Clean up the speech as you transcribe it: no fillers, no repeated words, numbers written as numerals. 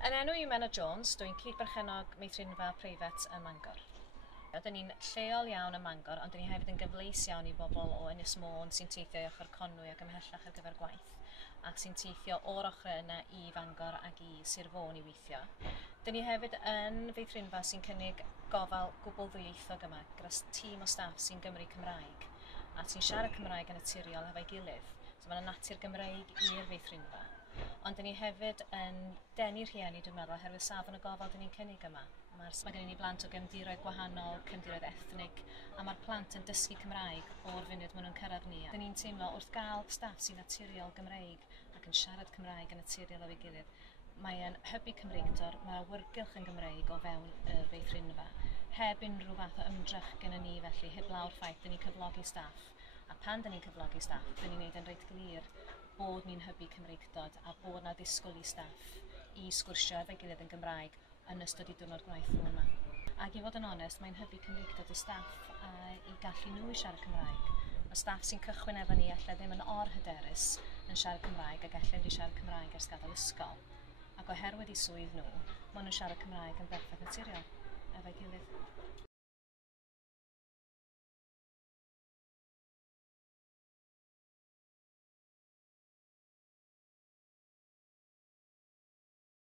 Yn enw i Menna Jones, dwi'n cydberchenog meithrinfa preifat ym Mangor. Dyn ni'n lleol iawn ym Mangor, ond dyn ni hefyd yn gyfleus iawn i bobl o Ynys Môn sy'n teithio i ochr Conwy ac ymhellach ar gyfer gwaith, ac sy'n teithio o'r ochr yna i Fangor ac i Sir Fôn i weithio. Dyn ni hefyd yn feithrinfa sy'n cynnig gofal gwbl ddwyieithog yma, gyda tîm o staff sy'n Gymru Cymraeg, a sy'n siarad Cymraeg yn naturiol efo'i gilydd. So mae yna natur Gymreig i'r feithrinfa. Ond dyn ni hefyd yn denu rhieni, dwi'n meddwl, oherwydd safon y gofal dyn ni'n cynnig yma. Mae gennym ni blant o gefndiroedd gwahanol, cefndiroedd ethnig, a mae'r plant yn dysgu Cymraeg o'r funud maen nhw'n cyrraedd ni. Dyn ni'n teimlo wrth gael staff sy'n naturiol Gymreig ac yn siarad Cymraeg yn naturiol o'i gilydd. Mae'n hybu Cymreicdor, mae awyrgylch yn Gymreig o fewn y feithrinfa. Heb unrhyw fath o ymdrech gyda ni felly, heb lawr ffaith, dyn ni'n cyflogi staff. A pan dyn ni'n cyflogi staff, dyn ni'n gwneud yn reit glir bod ni'n hybu Cymreicdod a bod na ddisgwyl i staff i sgwrsio efo'i gilydd yn Gymraeg yn ystod i diwrnod gwaith nhw yma. Ac i fod yn onest, mae'n hybu Cymreicdod y staff i gallu nhw i siarad Cymraeg. Y staff sy'n cychwyn efo ni allai ddim yn orhyderus yn siarad Cymraeg ac allai wedi siarad Cymraeg ers gadael ysgol. Ac oherwydd eu swydd nhw, maen nhw'n siarad Cymraeg yn berffaith naturiol efo'i gilydd.